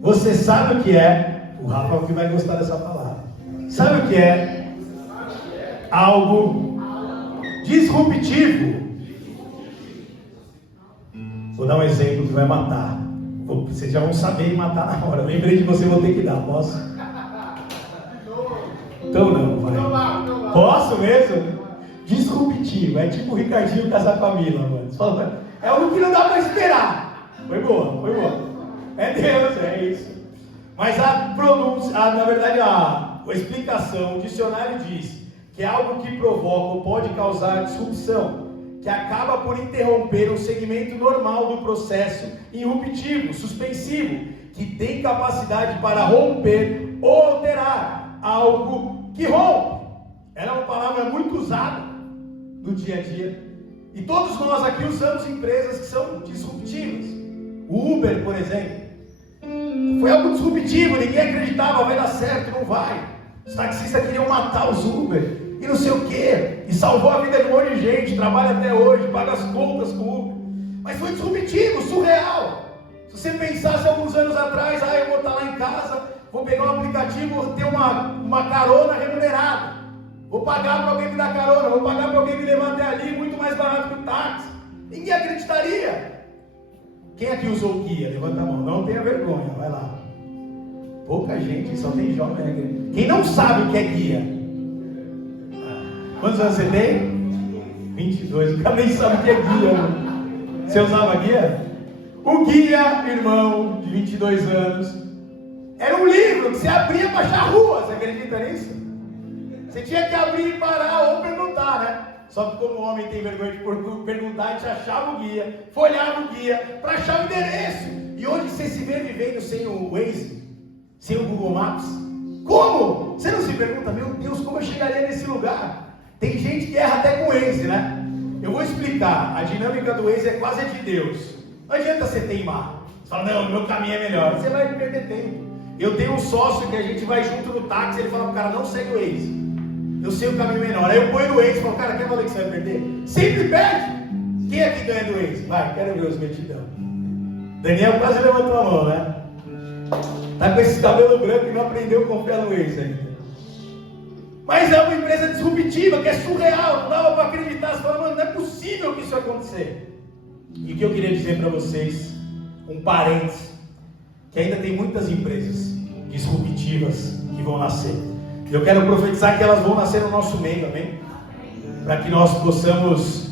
Você sabe o que é? O Rafa que vai gostar dessa palavra. Sabe o que é? Algo disruptivo. Vou dar um exemplo que vai matar. Vocês já vão saber matar na hora. Lembrei de você, vou ter que dar. Posso? Então não, vai. Posso mesmo? Disruptivo. É tipo o Ricardinho casar com a Mila, mano. É algo que não dá para esperar. Foi boa, foi boa. É Deus, é isso. Mas a pronúncia, na verdade, a explicação, o dicionário diz que é algo que provoca ou pode causar disrupção, que acaba por interromper um segmento normal do processo irruptivo, suspensivo, que tem capacidade para romper ou alterar algo que rompe. Ela é uma palavra muito usada no dia a dia. E todos nós aqui usamos empresas que são disruptivas. O Uber, por exemplo, foi algo disruptivo, ninguém acreditava, vai dar certo, não vai. Os taxistas queriam matar os Uber, e não sei o que, e salvou a vida de um monte de gente, trabalha até hoje, paga as contas com o Uber. Mas foi disruptivo, surreal. Se você pensasse alguns anos atrás, eu vou estar lá em casa, vou pegar um aplicativo, vou ter uma carona remunerada, vou pagar para alguém me dar carona, vou pagar para alguém me levar até ali, muito mais barato que o táxi. Ninguém acreditaria. Quem aqui usou o guia? Levanta a mão, não tenha vergonha, vai lá. Pouca gente, só tem jovem, né? Quem não sabe o que é guia? Quantos anos você tem? 22, o cara nem sabe o que é guia. Você usava guia? O guia, irmão, de 22 anos, era um livro que você abria para achar rua, você acredita nisso? Você tinha que abrir e parar ou perguntar, né? Só que como o homem tem vergonha de perguntar, a gente achava o guia, folhava o guia para achar o endereço. E hoje você se vê vivendo sem o Waze, sem o Google Maps? Como? Você não se pergunta, meu Deus, como eu chegaria nesse lugar? Tem gente que erra até com o Waze, né? Eu vou explicar, a dinâmica do Waze é quase de Deus. Não adianta você teimar. Você fala, não, meu caminho é melhor. Você vai perder tempo. Eu tenho um sócio que a gente vai junto no táxi, ele fala pro cara, não segue o Waze. Eu sei o caminho menor. Aí eu ponho no Waze e falo, cara, quer falar que você vai perder? Sempre perde. Quem é que ganha do Waze? Vai, quero ver os metidão. Daniel quase levantou a mão, né? Tá com esse cabelo branco e não aprendeu a confiar no Waze ainda. Mas é uma empresa disruptiva, que é surreal, não dava para acreditar. Você fala, mano, não é possível que isso acontecer. E o que eu queria dizer para vocês, um parênteses, que ainda tem muitas empresas disruptivas que vão nascer. Eu quero profetizar que elas vão nascer no nosso meio, amém? Para que nós possamos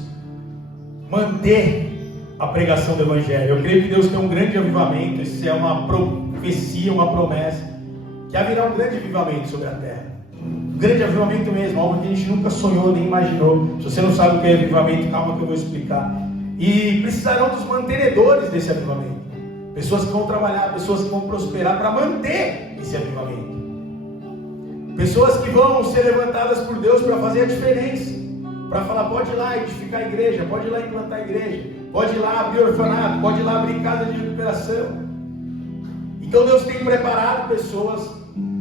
manter a pregação do Evangelho. Eu creio que Deus tem um grande avivamento, isso é uma profecia, uma promessa, que haverá um grande avivamento sobre a terra. Um grande avivamento mesmo, algo que a gente nunca sonhou, nem imaginou. Se você não sabe o que é avivamento, calma que eu vou explicar. E precisarão dos mantenedores desse avivamento. Pessoas que vão trabalhar, pessoas que vão prosperar para manter esse avivamento. Pessoas que vão ser levantadas por Deus para fazer a diferença. Para falar, pode ir lá edificar a igreja, pode ir lá implantar a igreja, pode ir lá abrir orfanato, pode ir lá abrir casa de recuperação. Então Deus tem preparado pessoas,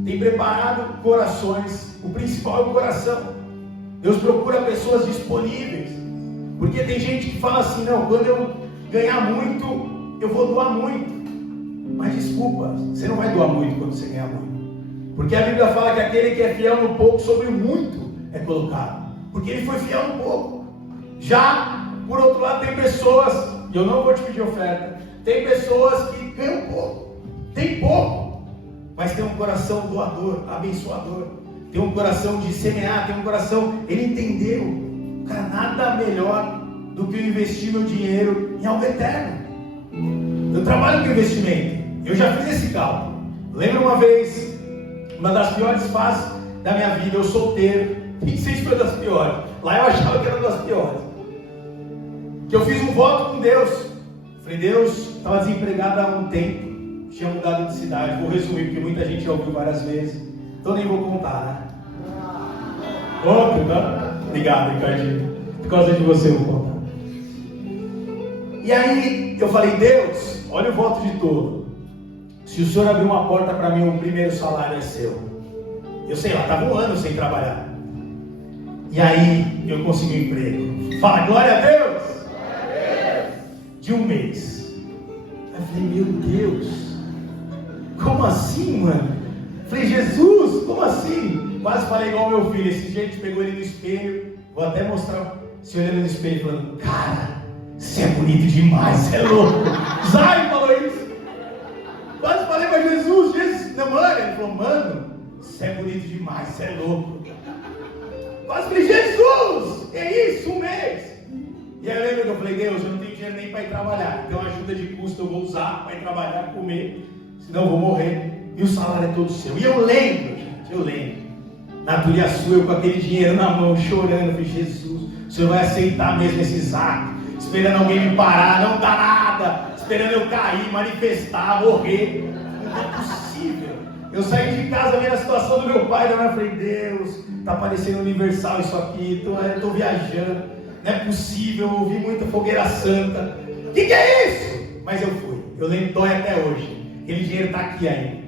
tem preparado corações. O principal é o coração. Deus procura pessoas disponíveis. Porque tem gente que fala assim, não, quando eu ganhar muito, eu vou doar muito. Mas desculpa, você não vai doar muito quando você ganhar muito. Porque a Bíblia fala que aquele que é fiel no pouco, sobre o muito é colocado. Porque ele foi fiel no pouco. Já, por outro lado, tem pessoas, e eu não vou te pedir oferta, tem pessoas que ganham pouco, tem pouco, mas tem um coração doador, abençoador, tem um coração de semear, tem um coração, ele entendeu. Cara, nada melhor do que eu investir meu dinheiro em algo eterno. Eu trabalho com investimento, eu já fiz esse cálculo. Lembro uma vez, uma das piores fases da minha vida, eu solteiro, nem sei se foi das piores, lá eu achava que era uma das piores, que eu fiz um voto com Deus. Falei, Deus, estava desempregado há um tempo, tinha mudado de cidade, vou resumir, porque muita gente já ouviu várias vezes, então nem vou contar, né? Outro, tá? Obrigado, Ricardinho, por causa de você eu vou contar. E aí eu falei, Deus, olha o voto de todo, se o Senhor abrir uma porta para mim, o primeiro salário é seu. Eu sei lá, estava um ano sem trabalhar. E aí eu consegui um emprego. Fala, glória a Deus! Glória a Deus! De um mês. Aí eu falei, meu Deus, Como assim, mano? Falei, Jesus, como assim? Quase falei igual meu filho. Esse gente pegou ele no espelho. Vou até mostrar, se olhando no espelho, falando, cara, você é bonito demais, você é louco. Zay falou isso. Quase falei para Jesus, não, mano. Ele falou, mano, você é bonito demais, você é louco. Quase falei, Jesus, que é isso, um mês. E aí eu lembro que eu falei, Deus, eu não tenho dinheiro nem para ir trabalhar. Então ajuda de custo eu vou usar para ir trabalhar, comer, senão eu vou morrer. E o salário é todo seu. E eu lembro, gente, eu lembro. Na Turiaçu, eu com aquele dinheiro na mão, chorando. Eu falei, Jesus, o Senhor vai aceitar mesmo esses atos? Esperando alguém me parar, não dá nada. Esperando eu cair, manifestar, morrer. Não é possível. Eu saí de casa vendo a situação do meu pai, eu falei, Deus, tá parecendo universal isso aqui, tô viajando. Não é possível, eu ouvi muita fogueira santa. O que é isso? Mas eu fui. Eu lembro, dói até hoje. Aquele dinheiro está aqui ainda.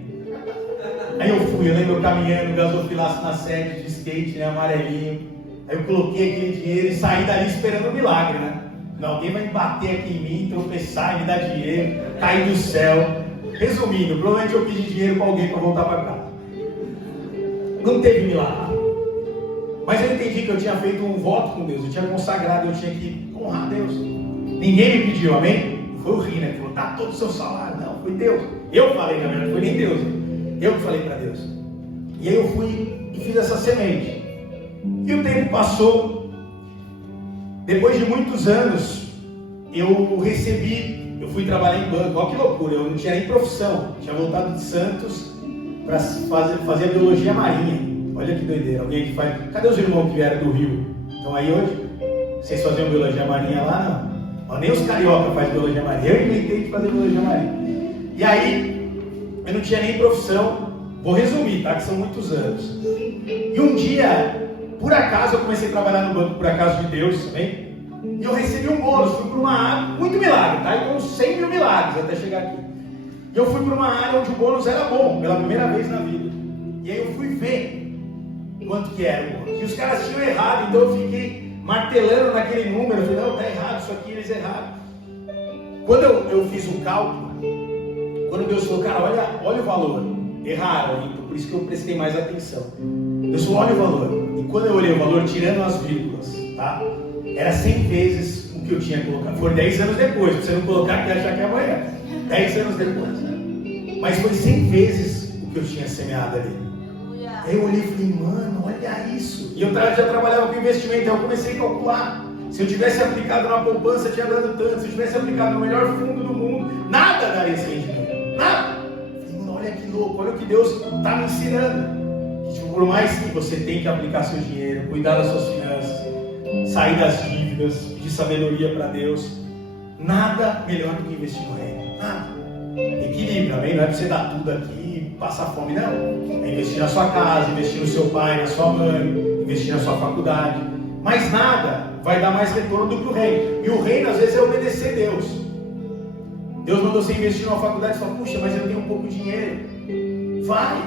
Aí eu fui, eu lembro eu caminhando, gasofilaço na sede de skate, né, amarelinho. Aí eu coloquei aquele dinheiro e saí dali esperando um milagre, né? Não, alguém vai bater aqui em mim, tropeçar e me dar dinheiro, cair do céu. Resumindo, provavelmente eu pedi dinheiro para alguém para voltar para casa. Não teve milagre. Mas eu entendi que eu tinha feito um voto com Deus, eu tinha consagrado, eu tinha que honrar Deus. Ninguém me pediu, amém? Foi o Rina que falou, dá todo o seu salário. Não, foi Deus. Eu falei, na verdade, foi nem Deus. Eu que falei para Deus. E aí eu fui e fiz essa semente. E o tempo passou. Depois de muitos anos, eu fui trabalhar em banco. Olha que loucura, eu não tinha nem profissão. Tinha voltado de Santos para fazer a biologia marinha. Olha que doideira, alguém que faz... Cadê os irmãos que vieram do Rio? Estão aí hoje? Vocês faziam biologia marinha lá? Não. Ó, nem os carioca fazem biologia marinha. Eu inventei de fazer biologia marinha. E aí, eu não tinha nem profissão. Vou resumir, tá? Que são muitos anos. E um dia, por acaso, eu comecei a trabalhar no banco, por acaso de Deus também. E eu recebi um bônus, fui para uma área, muito milagre, tá? Então 100 mil milagres até chegar aqui. E eu fui para uma área onde o bônus era bom, pela primeira vez na vida. E aí eu fui ver quanto que era o bônus. E os caras tinham errado, então eu fiquei martelando naquele número. Eu falei, não, tá errado, isso aqui eles erraram. Quando eu fiz o cálculo, quando Deus falou, cara, olha o valor. Erraram, então por isso que eu prestei mais atenção. Deus falou, olha o valor. E quando eu olhei o valor, tirando as vírgulas, tá? Era 100 vezes o que eu tinha colocado. Foram 10 anos depois, pra você não colocar que achar que é amanhã. 10 anos depois. Mas foi 100 vezes o que eu tinha semeado ali. Aí eu olhei e falei, mano, olha isso. E eu já trabalhava com investimento, então eu comecei a calcular. Se eu tivesse aplicado na poupança, tinha dado tanto. Se eu tivesse aplicado no melhor fundo do mundo, nada daria esse rendimento. Nada. Eu falei, mano, olha que louco, olha o que Deus está me ensinando. Que, tipo, por mais que você tenha que aplicar seu dinheiro, cuidar das suas finanças, sair das dívidas, pedir sabedoria para Deus, nada melhor do que investir no reino. Nada. Equilíbrio, amém? Não é para você dar tudo aqui e passar fome, não. É investir na sua casa, investir no seu pai, na sua mãe, investir na sua faculdade. Mas nada vai dar mais retorno do que o reino. E o reino, às vezes, é obedecer a Deus. Deus mandou você investir numa faculdade e fala, puxa, mas eu tenho um pouco de dinheiro. Vai.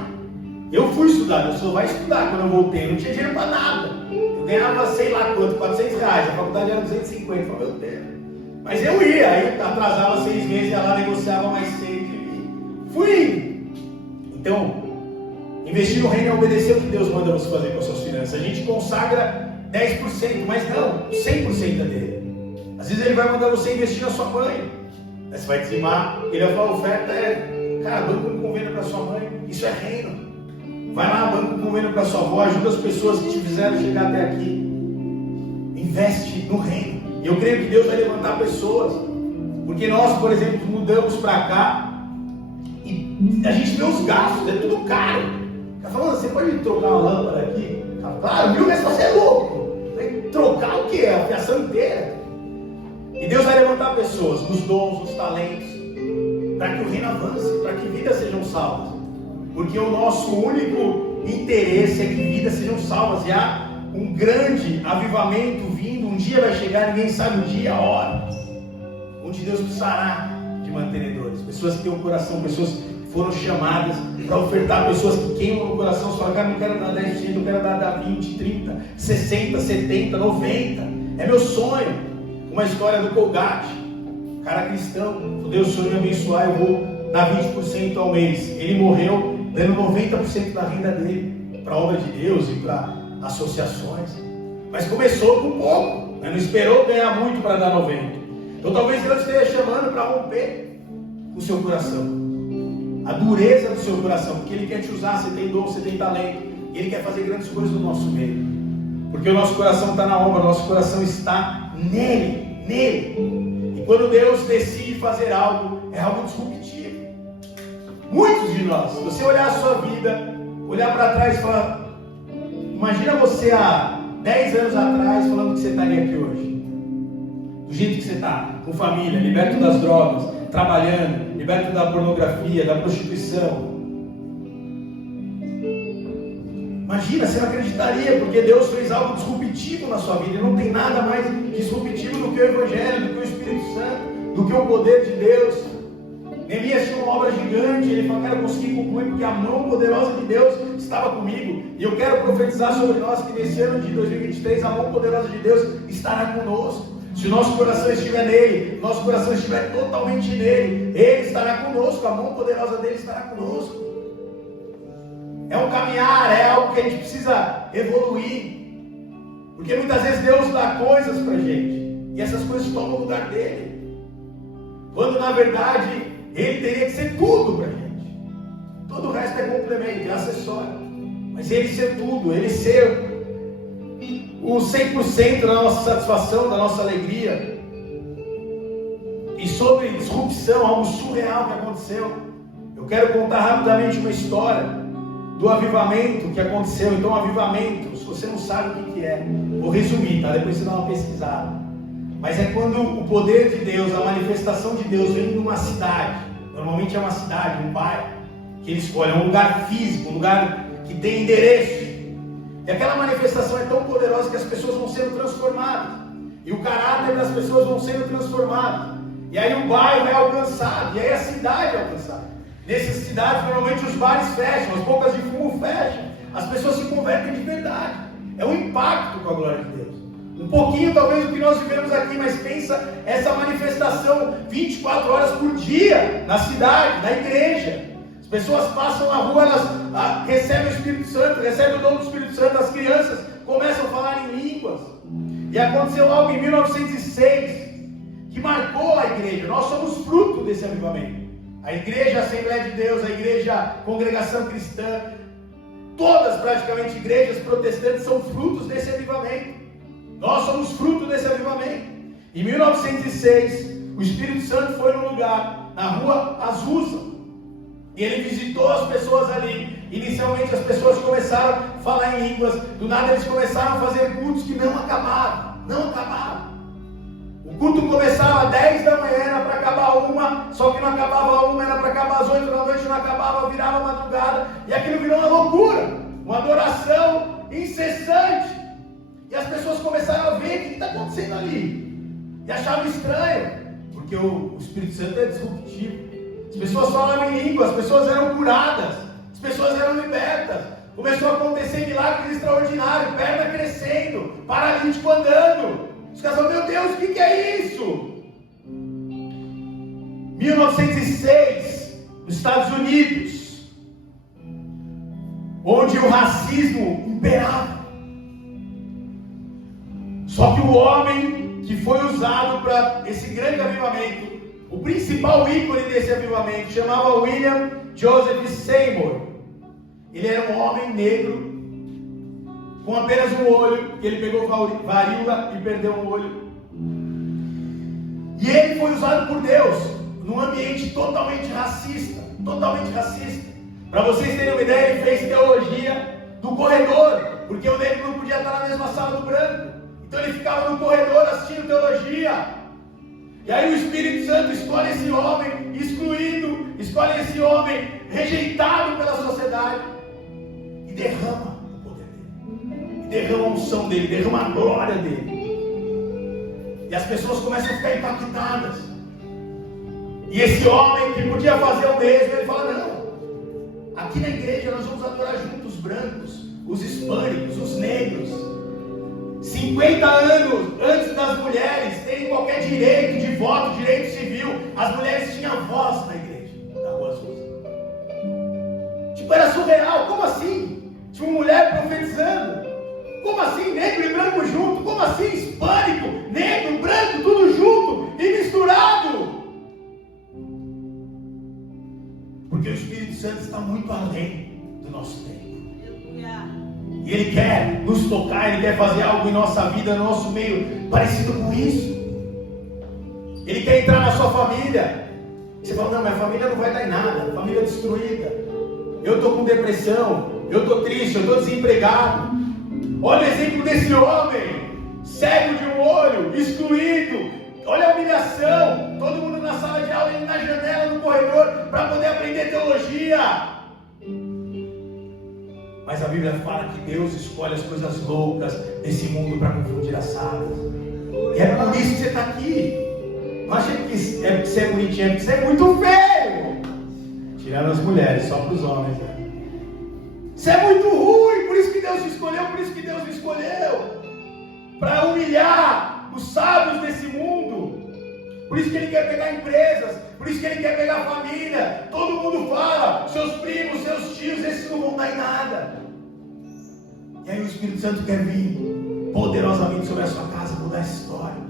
Eu fui estudar, Deus falou, vai estudar. Quando eu voltei, eu não tinha dinheiro para nada. Eu ganhava, sei lá quanto, R$400. A faculdade era 250. Eu falei, meu Deus. Mas eu ia, aí atrasava 6 meses, ia lá, negociava mais 6. Fui. Então, investir no reino é obedecer o que Deus manda você fazer com as suas finanças. A gente consagra 10%, mas não, 100% é dele. Às vezes ele vai mandar você investir na sua mãe. Aí você vai dizimar, ele vai falar, oferta cara, banca um convênio para sua mãe. Isso é reino. Vai lá, banca um convênio para sua avó, ajuda as pessoas que te fizeram chegar até aqui. Investe no reino. E eu creio que Deus vai levantar pessoas. Porque nós, por exemplo, mudamos para cá e a gente vê os gastos, é tudo caro. Tá falando, você pode trocar uma lâmpada aqui? Claro, viu? Mas você é louco. Vai trocar o quê? A fiação inteira. E Deus vai levantar pessoas, nos dons, nos talentos, para que o reino avance, para que vidas sejam salvas. Porque o nosso único interesse é que vidas sejam salvas. E há um grande avivamento vindo, um dia vai chegar, ninguém sabe o dia, a hora, onde Deus precisará de mantenedores, pessoas que têm um coração, pessoas que foram chamadas para ofertar, pessoas que queimam no coração, falam, cara, não quero dar 10%, eu quero dar 20, 30, 60, 70, 90, é meu sonho. Uma história do Colgate, cara cristão, Deus, o Senhor me abençoar, eu vou dá 20% ao mês. Ele morreu dando 90% da renda dele para a obra de Deus e para associações. Mas começou com pouco, né? Não esperou ganhar muito para dar 90%. Então talvez Deus esteja chamando para romper o seu coração, a dureza do seu coração, porque Ele quer te usar. Você tem dom, você tem talento, e Ele quer fazer grandes coisas no nosso meio, porque o nosso coração está na obra, o nosso coração está nele. E quando Deus decide fazer algo, é algo disruptivo. Muitos de nós, se você olhar a sua vida, olhar para trás e falar, imagina você há 10 anos atrás falando que você estaria aqui hoje, do jeito que você está, com família, liberto das drogas, trabalhando, liberto da pornografia, da prostituição. Imagina, você não acreditaria, porque Deus fez algo disruptivo na sua vida. E não tem nada mais disruptivo do que o Evangelho, do que o Espírito Santo, do que o poder de Deus. Neemias tinha uma obra gigante, ele falou, quero conseguir concluir, porque a mão poderosa de Deus estava comigo. E eu quero profetizar sobre nós que nesse ano de 2023, a mão poderosa de Deus estará conosco. Se o nosso coração estiver nele, nosso coração estiver totalmente nele, Ele estará conosco, a mão poderosa dele estará conosco. É um caminhar, é algo que a gente precisa evoluir. Porque muitas vezes Deus dá coisas pra gente, e essas coisas tomam o lugar dele. Quando na verdade, Ele teria que ser tudo pra gente. Todo o resto é complemento, é acessório. Mas Ele ser tudo, Ele ser o 100% da nossa satisfação, da nossa alegria. E sobre disrupção, algo surreal que aconteceu, eu quero contar rapidamente uma história do avivamento que aconteceu. Então, avivamento, se você não sabe o que é, vou resumir, tá? Depois você dá uma pesquisada. Mas é quando o poder de Deus, a manifestação de Deus vem de uma cidade. Normalmente é uma cidade, um bairro, que ele escolhe, é um lugar físico, um lugar que tem endereço. E aquela manifestação é tão poderosa que as pessoas vão sendo transformadas. E o caráter das pessoas vão sendo transformados. E aí o bairro é alcançado, e aí a cidade é alcançada. Nessas cidades, normalmente os bares fecham, as bocas de fumo fecham. As pessoas se convertem de verdade. É um impacto com a glória de Deus. Um pouquinho talvez do que nós vivemos aqui, mas pensa essa manifestação 24 horas por dia, na cidade, na igreja. As pessoas passam na rua, elas recebem o Espírito Santo, recebem o dom do Espírito Santo, as crianças começam a falar em línguas. E aconteceu algo em 1906, que marcou a igreja. Nós somos fruto desse avivamento. A igreja Assembleia de Deus, a igreja Congregação Cristã, todas praticamente igrejas protestantes são frutos desse avivamento. Nós somos fruto desse avivamento. Em 1906, o Espírito Santo foi num lugar, na rua Azusa, e ele visitou as pessoas ali. Inicialmente as pessoas começaram a falar em línguas, do nada eles começaram a fazer cultos que não acabavam. O culto começava às 10 da manhã, era para acabar uma, só que não acabava uma, era para acabar às 8 da noite, não acabava, virava madrugada, e aquilo virou uma loucura, uma adoração incessante. E as pessoas começaram a ver o que está acontecendo ali, e achavam estranho, porque o Espírito Santo é disruptivo. As pessoas falavam em língua, as pessoas eram curadas, as pessoas eram libertas. Começou a acontecer milagres extraordinários, perna crescendo, paralítico andando. Os caras falam, meu Deus, o que é isso? 1906, nos Estados Unidos, onde o racismo imperava. Só que o homem que foi usado para esse grande avivamento, o principal ícone desse avivamento, chamava William Joseph Seymour. Ele era um homem negro, com apenas um olho, que ele pegou varíola e perdeu um olho. E ele foi usado por Deus num ambiente totalmente racista. Para vocês terem uma ideia, ele fez teologia do corredor, porque o negro não podia estar na mesma sala do branco. Então ele ficava no corredor assistindo teologia. E aí o Espírito Santo escolhe esse homem excluído, escolhe esse homem rejeitado pela sociedade e derrama o poder dele, derrama a unção dele, derrama a glória dele. E as pessoas começam a ficar impactadas. E esse homem que podia fazer o mesmo, ele fala, não, aqui na igreja nós vamos adorar juntos os brancos, os hispânicos, os negros. 50 anos antes das mulheres terem qualquer direito de voto, direito civil, as mulheres tinham voz na igreja, na rua surreal. Como assim? Tinha uma mulher profetizando. Como assim? Negro e branco junto. Como assim? Hispânico, negro, branco, tudo junto e misturado. Porque o Espírito Santo está muito além do nosso tempo. E Ele quer nos tocar, Ele quer fazer algo em nossa vida, no nosso meio, parecido com isso. Ele quer entrar na sua família. Você fala, não, minha família não vai dar em nada, família destruída. Eu estou com depressão, eu estou triste, eu estou desempregado. Olha o exemplo desse homem, cego de um olho, excluído. Olha a humilhação, todo mundo na sala de aula, ele na janela, no corredor, para poder aprender teologia. Mas a Bíblia fala que Deus escolhe as coisas loucas desse mundo para confundir as sábias. E é por isso que você está aqui. Não acha que você é bonitinho, é porque você é muito feio. Tirando as mulheres, só para os homens. Né? Você é muito ruim, por isso que Deus escolheu, por isso que Deus me escolheu. Para humilhar os sábios desse mundo. Por isso que Ele quer pegar empresas, por isso que Ele quer pegar família. Todo mundo fala, seus primos, seus tios, esses não vão dar em nada. E aí o Espírito Santo quer vir poderosamente sobre a sua casa, mudar essa história.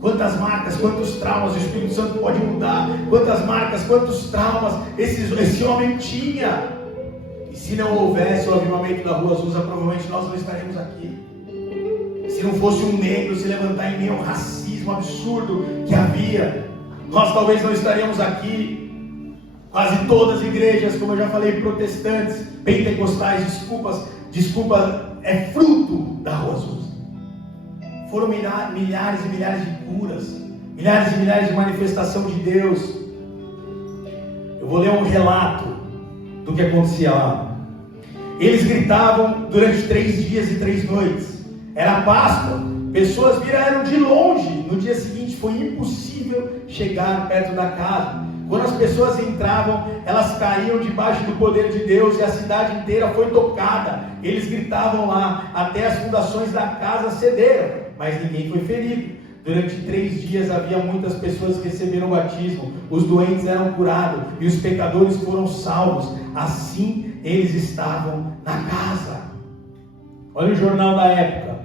Quantas marcas, quantos traumas o Espírito Santo pode mudar. Quantas marcas, quantos traumas esse homem tinha. E se não houvesse o avivamento da Rua Azusa, provavelmente nós não estaremos aqui. Se não fosse um negro se levantar em meio ao racismo absurdo que havia, nós talvez não estaríamos aqui. Quase todas as igrejas, como eu já falei, protestantes, pentecostais, desculpa, é fruto da Rua Azusa. Foram milhares e milhares de curas, milhares e milhares de manifestação de Deus. Eu vou ler um relato do que acontecia lá. Eles gritavam durante 3 dias e 3 noites. Era Páscoa, pessoas vieram de longe. No dia seguinte foi impossível chegar perto da casa. Quando as pessoas entravam, elas caíam debaixo do poder de Deus e a cidade inteira foi tocada. Eles gritavam lá, até as fundações da casa cederam, mas ninguém foi ferido. Durante 3 dias havia muitas pessoas que receberam o batismo, os doentes eram curados e os pecadores foram salvos. Assim eles estavam na casa. Olha o jornal da época.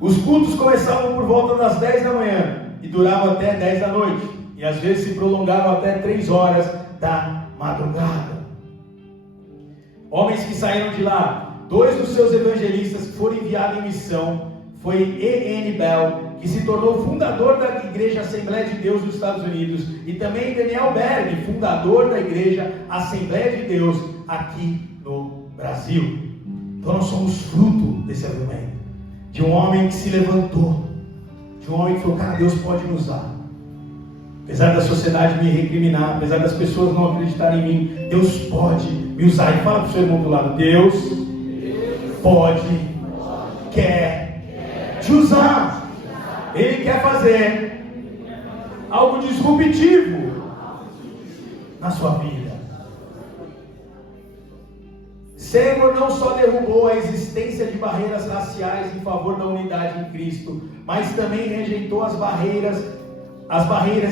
Os cultos começavam por volta das 10 da manhã e duravam até 10 da noite. E às vezes se prolongavam até 3 horas da madrugada. Homens que saíram de lá, 2 dos seus evangelistas que foram enviados em missão, foi E.N. Bell, que se tornou fundador da Igreja Assembleia de Deus dos Estados Unidos, e também Daniel Berg, fundador da Igreja Assembleia de Deus aqui no Brasil. Então nós somos fruto desse avivamento, de um homem que se levantou, de um homem que falou, cara, Deus pode me usar. Apesar da sociedade me recriminar, apesar das pessoas não acreditarem em mim, Deus pode me usar. E fala para o seu irmão do lado, Deus pode, quer te usar. Ele quer fazer algo disruptivo na sua vida. Senhor não só derrubou a existência de barreiras raciais em favor da unidade em Cristo, mas também rejeitou as barreiras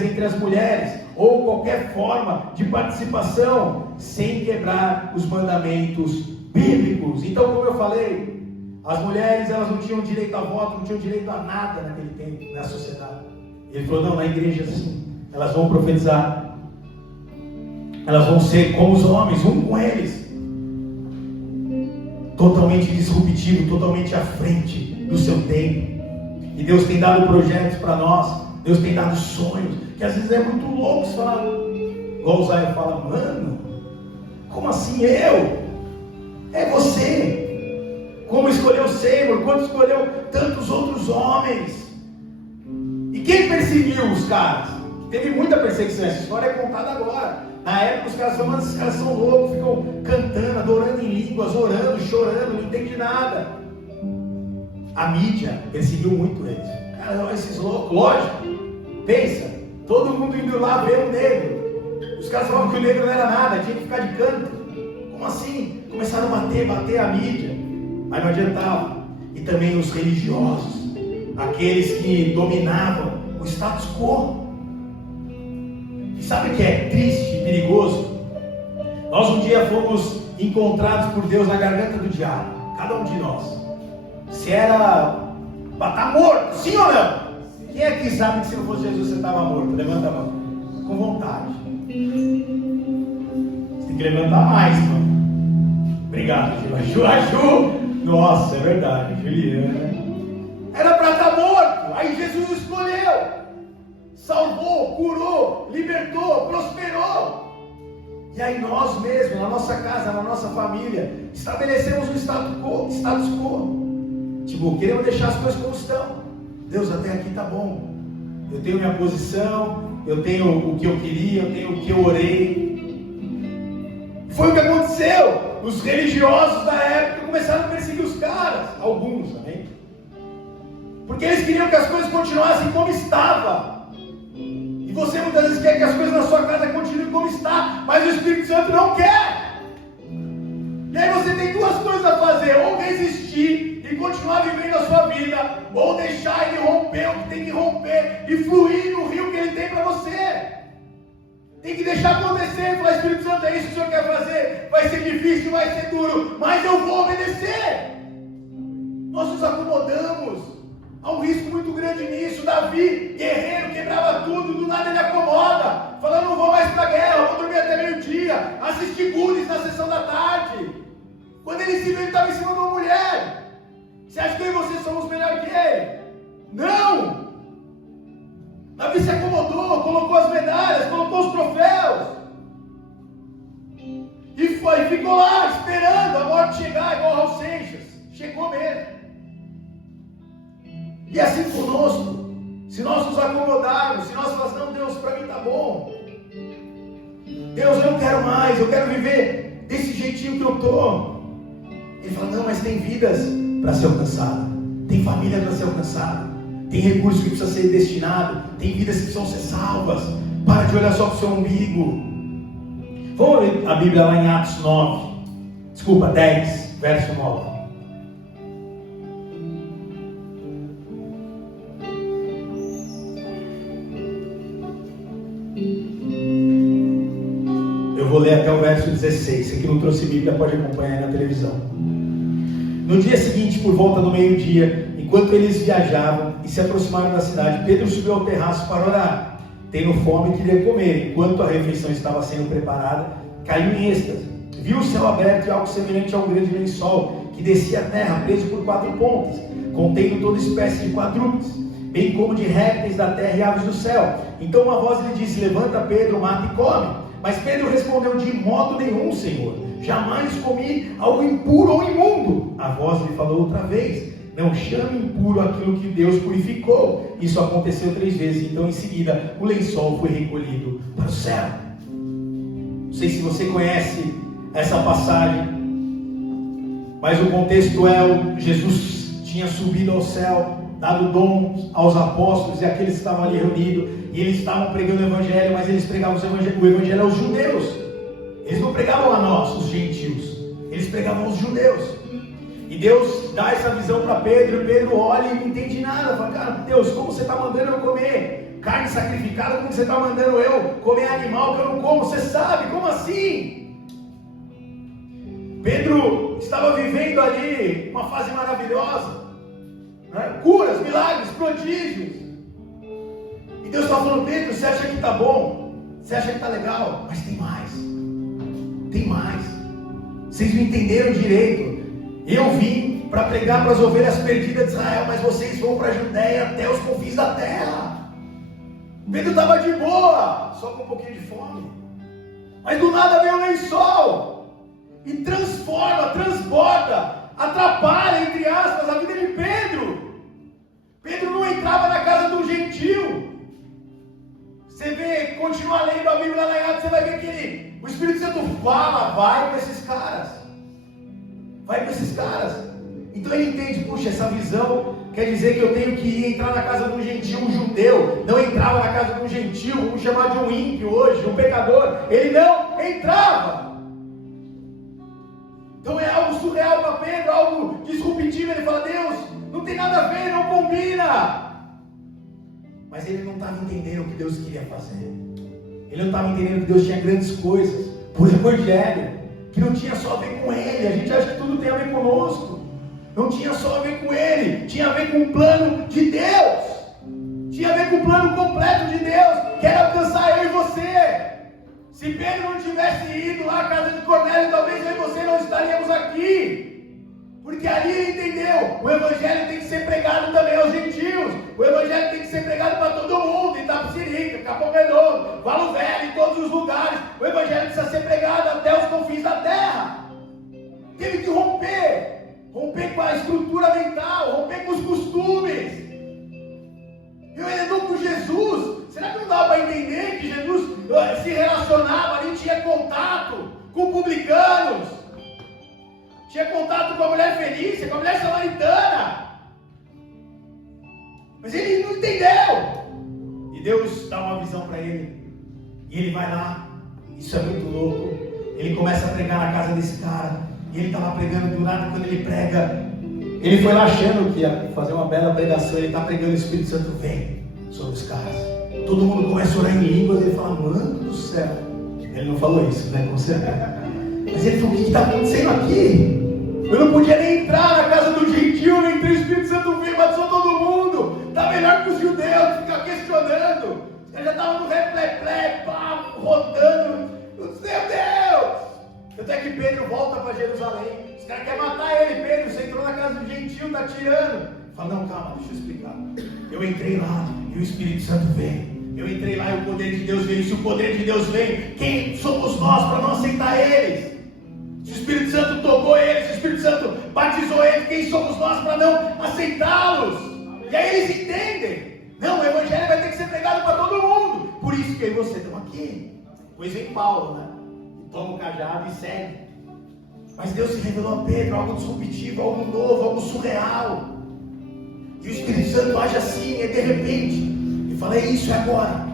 entre as mulheres, ou qualquer forma de participação, sem quebrar os mandamentos bíblicos. Então, como eu falei, as mulheres elas não tinham direito a voto, não tinham direito a nada naquele tempo, na sociedade. Ele falou, não, na igreja sim, elas vão profetizar, elas vão ser como os homens, um com eles. Totalmente disruptivo, totalmente à frente do seu tempo. E Deus tem dado projetos para nós, Deus tem dado sonhos, que às vezes é muito louco você falar, igual o Zaio fala, mano, como assim eu? É você. Como escolheu o Senhor, quando escolheu tantos outros homens. E quem perseguiu os caras? Teve muita perseguição, essa história é contada agora. Na época os caras falam, esses caras são loucos, ficam cantando, adorando em línguas, orando, chorando, não entende nada. A mídia perseguiu muito eles. Cara, esses loucos, lógico. Pensa, todo mundo indo lá ver um negro. Os caras falavam que o negro não era nada, tinha que ficar de canto. Como assim? Começaram a bater a mídia. Mas não adiantava. E também os religiosos, aqueles que dominavam o status quo. E sabe o que é triste e perigoso? Nós um dia fomos encontrados por Deus na garganta do diabo, cada um de nós. Se era para estar morto, sim ou não? Quem é que sabe que se não fosse Jesus você estava morto? Levanta a mão. Com vontade. Você tem que levantar mais, mano. Obrigado, Ju. Ju. Nossa, é verdade, Juliana. Era para estar morto. Aí Jesus escolheu. Salvou, curou, libertou, prosperou. E aí nós mesmos, na nossa casa, na nossa família, estabelecemos um status quo. Tipo, queremos deixar as coisas como estão. Deus, até aqui está bom. Eu tenho minha posição, eu tenho o que eu queria, eu tenho o que eu orei. Foi o que aconteceu. Os religiosos da época começaram a perseguir os caras. Alguns, amém? Porque eles queriam que as coisas continuassem como estava. E você muitas vezes quer que as coisas na sua casa continuem como está, mas o Espírito Santo não quer. E aí você tem duas coisas a fazer: ou desistir e continuar vivendo a sua vida, ou deixar ele romper o que tem que romper e fluir no rio que ele tem para você. Tem que deixar acontecer. Falar: Espírito Santo, é isso que o Senhor quer fazer. Vai ser difícil, vai ser duro, mas eu vou obedecer. Nós nos acomodamos. Há um risco muito grande nisso. Davi, guerreiro, quebrava tudo, do nada ele acomoda, falando: não vou mais para a guerra, vou dormir até meio-dia, assistir Goonies na sessão da tarde. Quando ele se viu, ele estava em cima de uma mulher. Você acha que eu e você somos melhor que ele? Não! Davi se acomodou, colocou as medalhas, colocou os troféus. E ficou lá esperando a morte chegar, igual Raul Seixas. Chegou mesmo. E assim conosco, se nós nos acomodarmos, se nós falarmos: não, Deus, para mim está bom. Deus, eu não quero mais, eu quero viver desse jeitinho que eu estou. Ele fala: não, mas tem vidas para ser alcançada, tem família para ser alcançada, tem recursos que precisam ser destinados, tem vidas que precisam ser salvas. Para de olhar só para o seu umbigo. Vamos ler a Bíblia lá em Atos 10, verso 9. Eu vou ler até o verso 16. Se aqui não trouxe Bíblia, pode acompanhar aí na televisão. No dia seguinte, por volta do meio-dia, enquanto eles viajavam e se aproximaram da cidade, Pedro subiu ao terraço para orar. Tendo fome, queria comer. Enquanto a refeição estava sendo preparada, caiu em êxtase. Viu o céu aberto e algo semelhante a um grande lençol que descia à terra, preso por 4 pontas, contendo toda espécie de quadrúpedes, bem como de répteis da terra e aves do céu. Então uma voz lhe disse: levanta, Pedro, mata e come. Mas Pedro respondeu: de modo nenhum, Senhor, jamais comi algo impuro ou imundo. A voz lhe falou outra vez: não chame impuro aquilo que Deus purificou. Isso aconteceu 3 vezes. Então em seguida o lençol foi recolhido para o céu. Não sei se você conhece essa passagem, mas o contexto é: Jesus tinha subido ao céu, dado dons aos apóstolos e aqueles que estavam ali reunidos. E eles estavam pregando o Evangelho, mas eles pregavam o Evangelho aos judeus. Eles não pregavam a nós, os gentios. Eles pregavam aos judeus. E Deus dá essa visão para Pedro. E Pedro olha e não entende nada. Fala: cara, Deus, como você está mandando eu comer carne sacrificada? Como você está mandando eu comer animal que eu não como? Você sabe, como assim? Pedro estava vivendo ali uma fase maravilhosa, né? Curas, milagres, prodígios. E Deus está falando: Pedro, você acha que está bom? Você acha que está legal? Mas tem mais. Tem mais. Vocês não entenderam direito. Eu vim para pregar para as ovelhas perdidas de Israel, mas vocês vão para a Judéia até os confins da terra. Pedro estava de boa, só com um pouquinho de fome. Mas do nada veio o lençol e transforma, transborda, atrapalha, entre aspas, a vida de Pedro. Pedro não entrava na casa do gentil. Você vê, continua lendo a Bíblia lá em Atos, você vai ver que o Espírito Santo fala: vai para esses caras. Vai para esses caras. Então ele entende: puxa, essa visão quer dizer que eu tenho que ir entrar na casa de um gentil, um judeu. Não entrava na casa de um gentil, vamos chamar de um ímpio hoje, um pecador. Ele não entrava. Então é algo surreal para Pedro, algo disruptivo. Ele fala: Deus, não tem nada a ver, não combina. Mas ele não estava entendendo o que Deus queria fazer. Ele não estava entendendo que Deus tinha grandes coisas por evangelho, que não tinha só a ver com ele. A gente acha que tudo tem a ver conosco. Não tinha só a ver com ele, tinha a ver com o plano de Deus. Tinha a ver com o plano completo de Deus, que era alcançar eu e você. Se Pedro não tivesse ido lá à casa de Cornélio, talvez eu e você não estaríamos aqui. Porque ali ele entendeu, o evangelho tem que ser pregado também aos gentios. O evangelho tem que ser pregado para todo mundo, em Itapecerica, Capão Redondo, Valo Velho, em todos os lugares. O evangelho precisa ser pregado até os confins da terra. Teve que romper com a estrutura mental, romper com os costumes. Eu andou com Jesus. Será que não dá para entender que Jesus se relacionava ali, tinha contato com publicanos, tinha contato com a mulher Felícia, com a mulher samaritana? Mas ele não entendeu. E Deus dá uma visão para ele. E ele vai lá. Isso é muito louco. Ele começa a pregar na casa desse cara. E ele estava pregando do nada. Quando ele prega, ele foi lá achando que ia fazer uma bela pregação. Ele está pregando, o Espírito Santo vem sobre os caras. Todo mundo começa a orar em línguas. Ele fala, mano do céu. Ele não falou isso, né? Com certeza. Mas ele falou, o que está acontecendo aqui? Eu não podia nem entrar na casa do gentil, nem ter o Espírito Santo veio, batizou todo mundo. Está melhor que os judeus, ficar questionando. Os caras já estavam no replé, pá, rodando. Meu Deus! Até que Pedro volta para Jerusalém. Os caras querem matar ele. Pedro, você entrou na casa do gentil, está tirando. Fala, não, calma, deixa eu explicar. Eu entrei lá e o Espírito Santo veio. Eu entrei lá e o poder de Deus veio. E se o poder de Deus vem, quem somos nós para não aceitar eles? Se o Espírito Santo tocou eles, se o Espírito Santo batizou eles, quem somos nós para não aceitá-los? E aí eles entendem. Não, o Evangelho vai ter que ser pregado para todo mundo. Por isso que eu e você estamos aqui. Pois vem Paulo, né? E toma o cajado e segue. Mas Deus se revelou a Pedro, algo disruptivo, algo novo, algo surreal. E o Espírito Santo age assim, é de repente. E fala, é isso, é agora.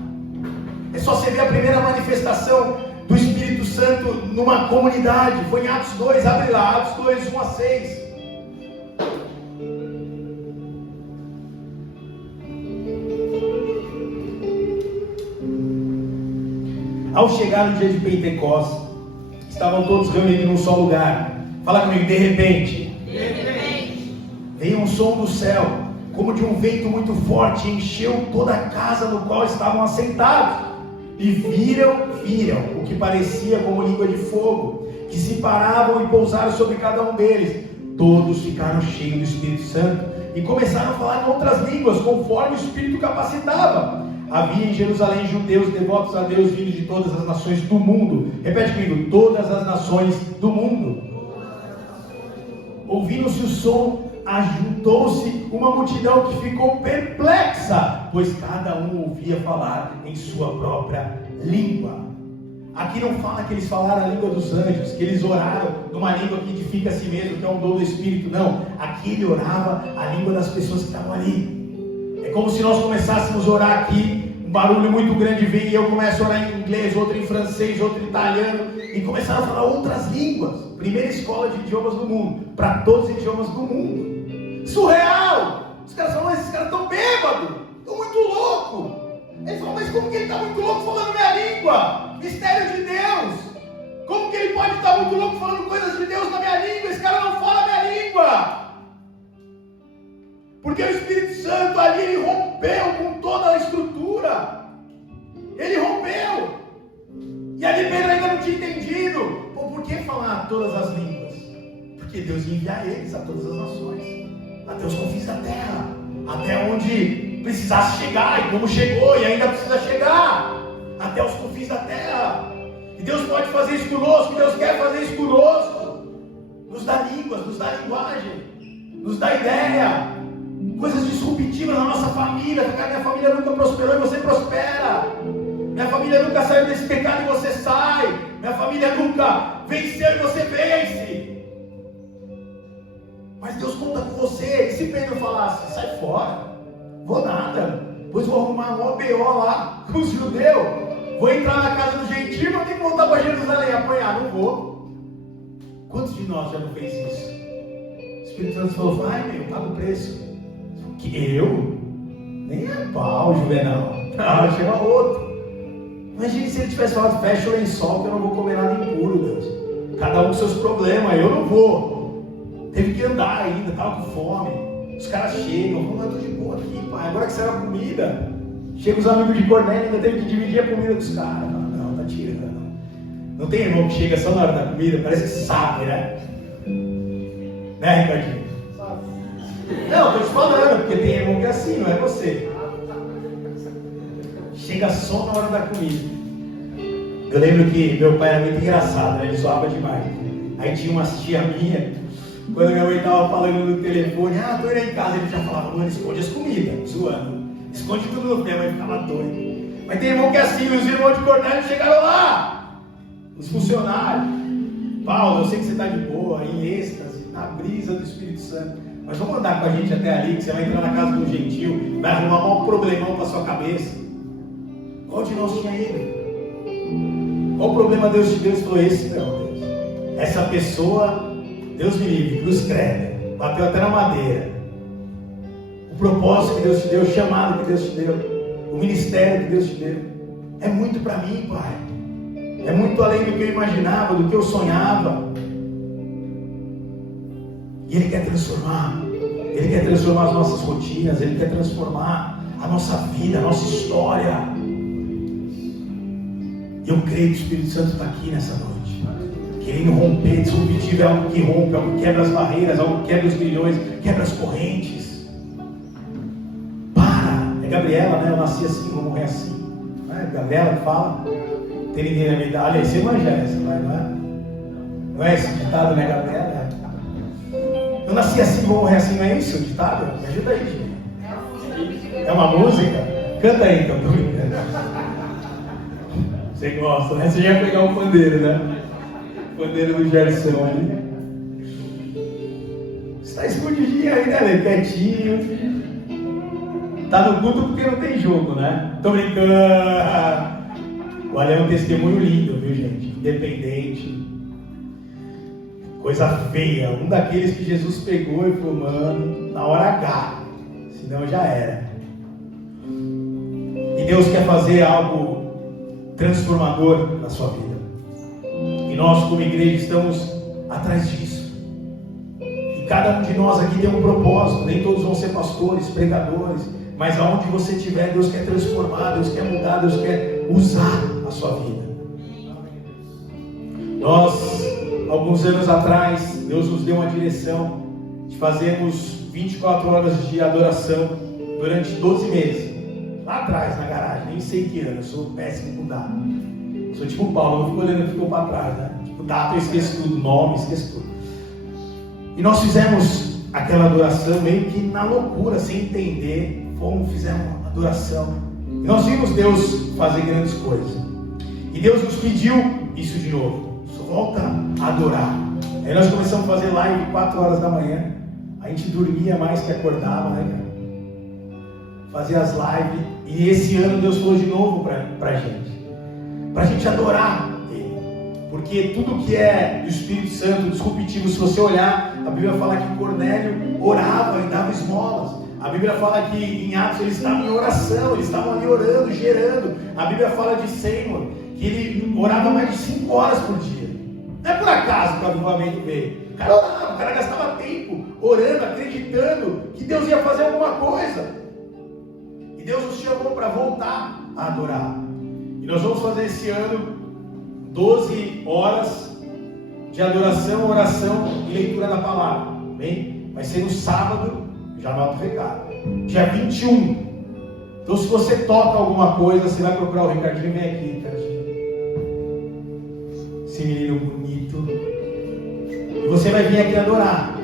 É só você ver a primeira manifestação do Espírito Santo numa comunidade. Foi em Atos 2, abre lá, Atos 2, 1 a 6. Ao chegar no dia de Pentecostes, estavam todos reunidos num só lugar. Fala comigo, de repente. Veio um som do céu, como de um vento muito forte, e encheu toda a casa no qual estavam assentados. E viram o que parecia como língua de fogo, que se paravam e pousaram sobre cada um deles. Todos ficaram cheios do Espírito Santo e começaram a falar em outras línguas, conforme o Espírito capacitava. Havia em Jerusalém judeus devotos a Deus, vindos de todas as nações do mundo. Repete comigo, todas as nações do mundo. Ouvindo-se o som, ajuntou-se uma multidão que ficou perplexa, pois cada um ouvia falar em sua própria língua. Aqui não fala que eles falaram a língua dos anjos, que eles oraram numa língua que edifica a si mesmo, que é um dom do Espírito. Não, aqui ele orava a língua das pessoas que estavam ali. É como se nós começássemos a orar aqui, um barulho muito grande vem e eu começo a orar em inglês, outro em francês, outro em italiano, e começaram a falar outras línguas. Primeira escola de idiomas do mundo, para todos os idiomas do mundo. Surreal! Os caras falam, esses caras estão bêbados, estão muito loucos. Eles falam, mas como que ele está muito louco falando minha língua? Mistério de Deus. Como que ele pode estar muito louco falando coisas de Deus na minha língua? Esse cara não fala a minha língua. Porque o Espírito Santo ali, ele rompeu com toda a estrutura. Ele rompeu. E ali Pedro ainda não tinha entendido. Pô, por que falar todas as línguas? Porque Deus ia enviar eles a todas as nações, até os confins da terra, até onde precisasse chegar, e como chegou, e ainda precisa chegar, até os confins da terra. E Deus pode fazer isso conosco, Deus quer fazer isso conosco. Nos dá línguas, nos dá linguagem, nos dá ideia, coisas disruptivas na nossa família. Minha família nunca prosperou e você prospera. Minha família nunca saiu desse pecado e você sai. Minha família nunca venceu e você vence. Mas Deus conta com você. E se Pedro falasse, sai fora, vou nada, pois vou arrumar um OBO lá com os judeus, vou entrar na casa do gentil, vou ter que voltar para Jerusalém apanhar, não vou. Quantos de nós já não fez isso? O Espírito Santo falou, vai meu, paga o preço. Que eu? Nem é pau, Juvenal. Não, chama outro. Imagine se ele tivesse falado, fecha o lençol que eu não vou comer nada impuro, Deus. Cada um com seus problemas, eu não vou. Teve que andar ainda, estava com fome. Os caras chegam, eu estou de boa aqui, pai, agora que saiu a comida. Chega os amigos de Cornélio, ainda teve que dividir a comida dos caras. Não, tá tirando. Não tem irmão que chega só na hora da comida, parece que sabe, né? Né, Ricardinho? Não, estou te falando, porque tem irmão que é assim, não é você. Chega só na hora da comida. Eu lembro que meu pai era muito engraçado, né? Ele zoava demais. Aí tinha uma tia minha, quando minha mãe estava falando no telefone, tô indo aí em casa, ele já falava, mano, esconde as comidas, zoando. Esconde tudo no pé, mas ficava doido. Mas tem irmão que é assim, os irmãos de Cornélio chegaram lá, os funcionários. Paulo, eu sei que você está de boa, em êxtase, na brisa do Espírito Santo, mas vamos andar com a gente até ali, que você vai entrar na casa do gentil, vai arrumar um problemão para sua cabeça. Qual de nós tinha ele? Qual o problema Deus te deu? Falou, esse não, Deus. Essa pessoa, Deus me livre, cruz credo, bateu até na madeira. O propósito que Deus te deu, o chamado que Deus te deu, o ministério que Deus te deu, é muito para mim, Pai. É muito além do que eu imaginava, do que eu sonhava. E Ele quer transformar. Ele quer transformar as nossas rotinas. Ele quer transformar a nossa vida, a nossa história. Eu creio que o Espírito Santo está aqui nessa noite, querendo romper. Disruptivo é algo que rompe, algo que quebra as barreiras, algo que quebra os grilhões, quebra as correntes. É Gabriela, né? Eu nasci assim, vou morrer assim. Não é Gabriela que fala? Tem ninguém na minha idade. Olha aí, você manja essa, não é? Não é esse ditado, né, Gabriela? Eu nasci assim, vou morrer assim, não é isso o ditado? Me ajuda aí, gente. É uma música? Canta aí, então, tô brincando. Você gosta, né? Você já ia pegar o pandeiro, né? O pandeiro do Gerson ali. Você está escondidinho aí, né, Lê? Quietinho. Tá no culto porque não tem jogo, né? Tô brincando. Olha, é um testemunho lindo, viu, gente? Independente. Coisa feia. Um daqueles que Jesus pegou e falou, mano, na hora H. Senão já era. E Deus quer fazer algo transformador na sua vida. E nós, como igreja, estamos atrás disso. E cada um de nós aqui tem um propósito. Nem todos vão ser pastores, pregadores. Mas aonde você estiver, Deus quer transformar, Deus quer mudar, Deus quer usar a sua vida. Nós, alguns anos atrás, Deus nos deu uma direção de fazermos 24 horas de adoração durante 12 meses. Lá atrás, na garagem, nem sei que ano, eu sou péssimo com data. Sou tipo o Paulo, não fico olhando que ficou para trás, né? Tipo, data eu esqueço tudo, nome, esqueço tudo. E nós fizemos aquela adoração meio que na loucura, sem entender. Fizemos adoração. E nós vimos Deus fazer grandes coisas. E Deus nos pediu isso de novo. Só volta a adorar. Aí nós começamos a fazer live 4 horas da manhã. A gente dormia mais que acordava, né, cara? Fazia as lives. E esse ano Deus falou de novo pra gente. Pra gente adorar Ele. Porque tudo que é do Espírito Santo, disruptivo, se você olhar, a Bíblia fala que Cornélio orava e dava esmolas. A Bíblia fala que em Atos eles estavam em oração, eles estavam ali orando, gerando. A Bíblia fala de Seymour, que ele orava mais de 5 horas por dia. Não é por acaso que o avivamento veio. O cara orava, o cara gastava tempo orando, acreditando que Deus ia fazer alguma coisa. E Deus nos chamou para voltar a adorar. E nós vamos fazer esse ano 12 horas de adoração, oração e leitura da palavra. Bem? Vai ser no sábado. Já anota o recado. Dia 21. Então, se você toca alguma coisa, você vai procurar o Ricardinho. Vem aqui, Ricardinho. Esse menino bonito. E você vai vir aqui adorar.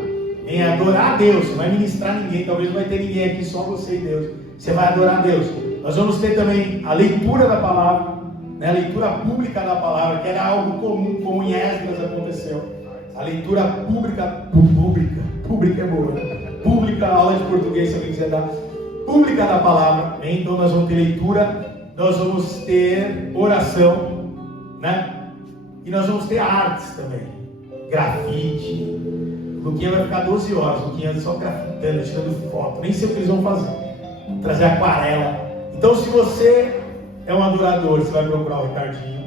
Vem adorar a Deus. Não vai ministrar ninguém. Talvez não vai ter ninguém aqui, só você e Deus. Você vai adorar a Deus. Nós vamos ter também a leitura da palavra, né? A leitura pública da palavra, que era algo comum, como em Esdras aconteceu. A leitura pública é boa, né? Pública, aula de português, se alguém quiser dar, pública da palavra. Então nós vamos ter leitura, nós vamos ter oração, né? E nós vamos ter artes também, grafite. O Luquinha vai ficar 12 horas, o Luquinha só grafitando, tirando foto, nem sei o que eles vão fazer, trazer aquarela. Então, se você é um adorador, você vai procurar o Ricardinho.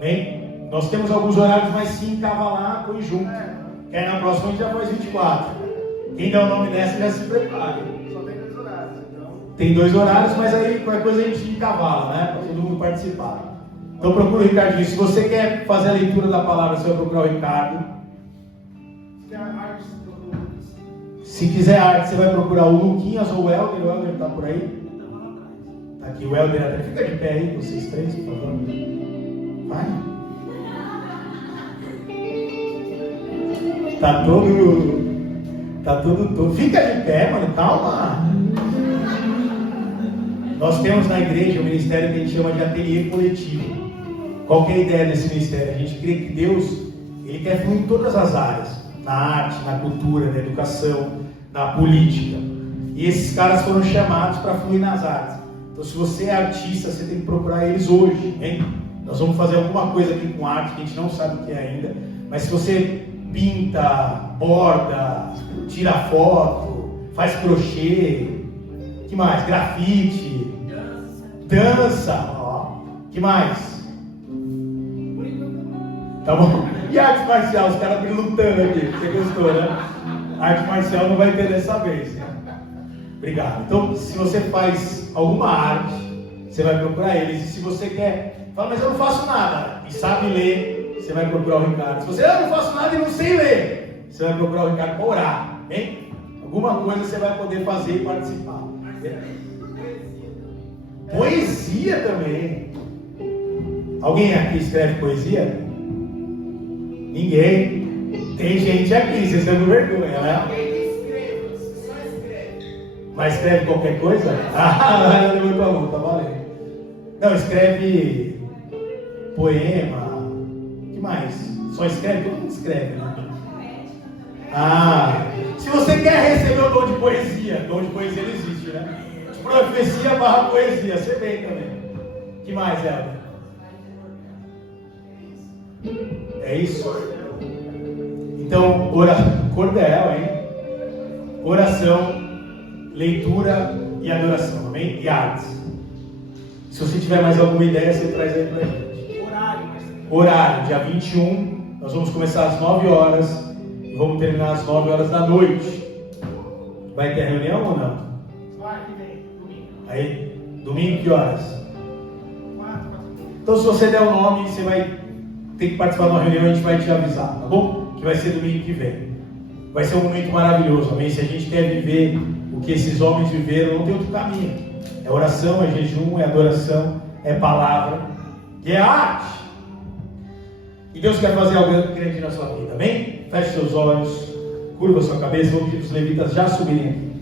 Bem, nós temos alguns horários, mas se encavalar, põe junto. Que aí na próxima a gente já faz 24. Quem der o nome nessa já se prepare. Só tem 2 horários, então. Tem 2 horários, mas aí qualquer coisa a gente encavala, né? Para todo mundo participar. Então procura o Ricardinho. Se você quer fazer a leitura da palavra, você vai procurar o Ricardo. Se quiser arte, você vai procurar o Luquinhas ou o Helder. O Helder está por aí? Está aqui o Helder até. Fica de pé aí, vocês três, por favor. Vai. Tá todo. Fica de pé, mano, calma. Nós temos na igreja um ministério que a gente chama de ateliê coletivo. Qual que é a ideia desse ministério? A gente crê que Deus, Ele quer fluir em todas as áreas. Na arte, na cultura, na educação, na política. E esses caras foram chamados para fluir nas artes. Então, se você é artista, você tem que procurar eles hoje, hein? Nós vamos fazer alguma coisa aqui com arte que a gente não sabe o que é ainda. Mas se você pinta, borda, tira foto, faz crochê, que mais? Grafite, dança, ó. Que mais? Tá bom? E arte marcial, os caras estão lutando aqui. Você gostou, né? Arte marcial não vai ter dessa vez. Obrigado. Então, se você faz alguma arte, você vai procurar eles. E se você quer, fala, mas eu não faço nada, e sabe ler, você vai procurar o Ricardo. Se você, eu não faço nada e não sei ler, você vai procurar o Ricardo para orar, hein? Alguma coisa você vai poder fazer e participar. Poesia também. Alguém aqui escreve poesia? Ninguém. Tem gente aqui, vocês estão com vergonha, né? Mas escreve qualquer coisa? Ah, levantou a mão, tá valendo. Não, escreve poema. O que mais? Só escreve? Todo mundo escreve, né? Ah, se você quer receber o dom de poesia não existe, né? Profecia barra poesia, você vem também. O que mais, Elber? É isso? Então, cordel, hein? Oração, leitura e adoração, amém? E artes. Se você tiver mais alguma ideia, você traz aí pra gente. Horário, dia 21, nós vamos começar às 9 horas e vamos terminar às 9 horas da noite. Vai ter reunião ou não? Vai, que vem, domingo. Aí, domingo que horas? 4. Então, se você der o nome, você vai ter que participar de uma reunião, a gente vai te avisar, tá bom? Que vai ser domingo que vem. Vai ser um momento maravilhoso, amém? Se a gente quer viver o que esses homens viveram, não tem outro caminho. É oração, é jejum, é adoração, é palavra, que é arte. E Deus quer fazer algo grande na sua vida, amém? Feche seus olhos, curva sua cabeça, vamos pedir para os levitas já subirem aqui.